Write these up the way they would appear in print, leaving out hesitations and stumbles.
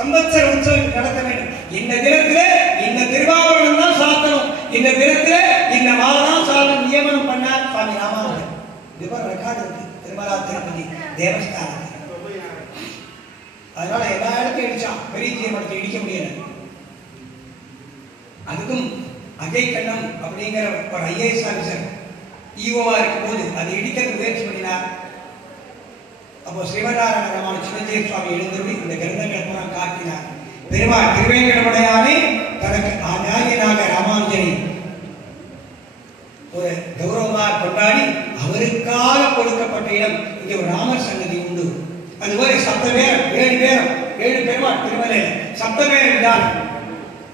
சம்பத்சர உற்சவம் நடத்த வேண்டும். இந்த தினத்திலே இந்த திருவாபரணம் தான் சாத்தணும், இந்த தினத்திலே இந்த மாலை தான் சாத்தணும் நியமனம் பண்ணார் சுவாமி ராமானுஜர். இது ரெக்கார்டு இருக்கு திருமலா திருப்பதி தேவஸ்தானத்தில். அதனால எல்லா இடத்தையும் இடிச்சான், பெரிய மடத்தை இடிக்க முடியல. அதுக்கும் அஜய் கண்ணம் அப்படிங்கிற ஒரு ஐஏஎஸ் ஆஃபீஸர் ஈஓவா இருக்கும்போது அதை இடிக்க முயற்சி பண்ணினார். அப்போ ஸ்ரீமநாராயண ராமானுஜ சிவஜெய சுவாமி எழுந்தருளி இந்த கிரந்தங்களை பூரா காட்டினார். பெருமாள் திருவேங்கடமுடையானே தனக்கு ஆஞானியனாக ராமானுஜனை ஒரு கௌரவமாக கொண்டாடி அவருக்காக கொடுக்கப்பட்ட இடம் இங்கே ஒரு ராமர் சன்னதி உண்டு. அதுபோல சப்தவேரம் 7 பேரம் 7 பெருமாள் திருமலையில் சப்தவேரம் விடாது.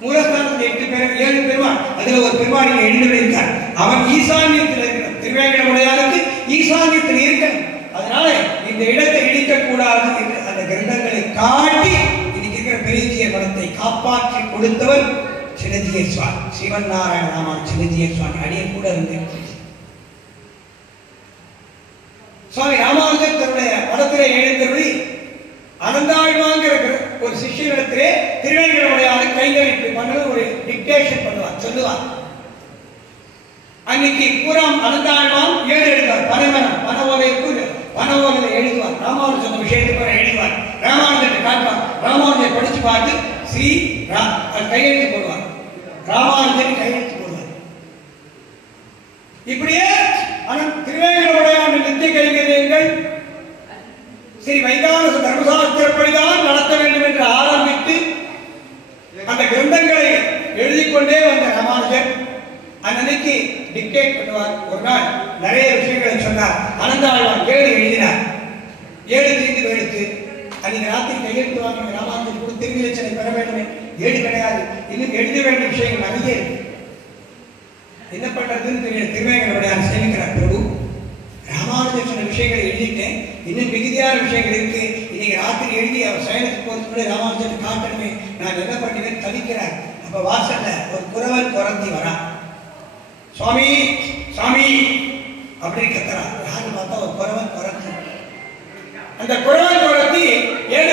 மூலஸ்தானத்தில் 8 பேரும் 7 பெருமாள், அதுல ஒரு பெருமாள் இங்கே எழுந்துள்ளார். அவன் ஈசான்யத்தில் இருக்கிறான். திருவேங்கடமுடையானுக்கு ஈசான்யத்தில் இருக்கணும். அதனால இந்த இடத்தை இடிக்கக்கூடாது என்று அந்த கிரந்தங்களை காட்டி இன்னைக்கு இருக்கிற பெரிய மடத்தை காப்பாற்றி கொடுத்தவர் சின்னஜிய சுவாமி ஸ்ரீமன் நாராயண ராமானுஜ சின்னஜிய சுவாமி. அடியே கூட இருந்து சுவாமி ராமானுஜர் தன்னுடைய மடத்திலே எழுந்தருளி அனந்தாழ்வாங்கிற ஒரு சிஷ்யனிடத்திலே திருவேங்கடமுடையான கைங்கரிப்பு பண்ணது ஒரு டிக்டேஷன் பண்ணுவார், சொல்லுவார். அன்னைக்கு பூராம் அனந்தாழ்வான் 7 எழுதுவார். பனமரம் பனவோலை எழுதுவார். ராமானுஜன் விஷயத்துக்கு எழுதுவார். ராமானுஜன் காட்டுவார். ராமானுஜன் படிச்சு பார்த்து ஸ்ரீ கையெழுத்து போடுவார். ராமானுஜன் கையெழுத்து போடுவார். இப்படியே திருவேங்கடமுடையான நித்திய கைங்கரியங்கள் ஸ்ரீ வைகானச தர்மசாஸ்திரப்படிதான் நடத்த வேண்டும் என்று ஆரம்பித்து அந்த கிரந்தங்களை எழுதிக்கொண்டே வந்த ராமானுஜர் அன்னைக்கு டிக்டேட் பண்ணுவார். ஒரு நாள் நிறைய விஷயங்களை சொன்னார். அனந்தாழ்வான் 7 எழுதினார். 7 தீர்ந்து எழுத்து அன்னைக்கு ராத்திரி கையெழுத்து வாங்க ராமானுஜர் கூட திருவிழச்சனை பெற வேண்டும். 7 கிடையாது, இன்னும் எழுத வேண்டிய விஷயங்கள் நிறைய இருக்கு. என்ன பண்றதுன்னு தெரியல. திருவேங்கடமுடையான் சேமிக்கிறார். பிரபு ராமானுஜர் சொன்ன விஷயங்களை எழுதிட்டேன், இன்னும் மிகுதியான விஷயங்கள் இருக்கு. இன்னைக்கு ராத்திரி எழுதி அவர் சயனத்துக்கு போறதுக்குள்ளே ராமானுஜர் காட்டணுமே, நான் என்ன பண்ணுவேன் தவிக்கிறார். அப்ப வாசல்ல ஒரு குறவன் குரத்தி வரா. சுவாமி சுவாமி அப்படின்னு கத்துறா. யாரு பார்த்தா ஒரு குறவன் குரத்தி. அந்த குறவன் குரத்தி 7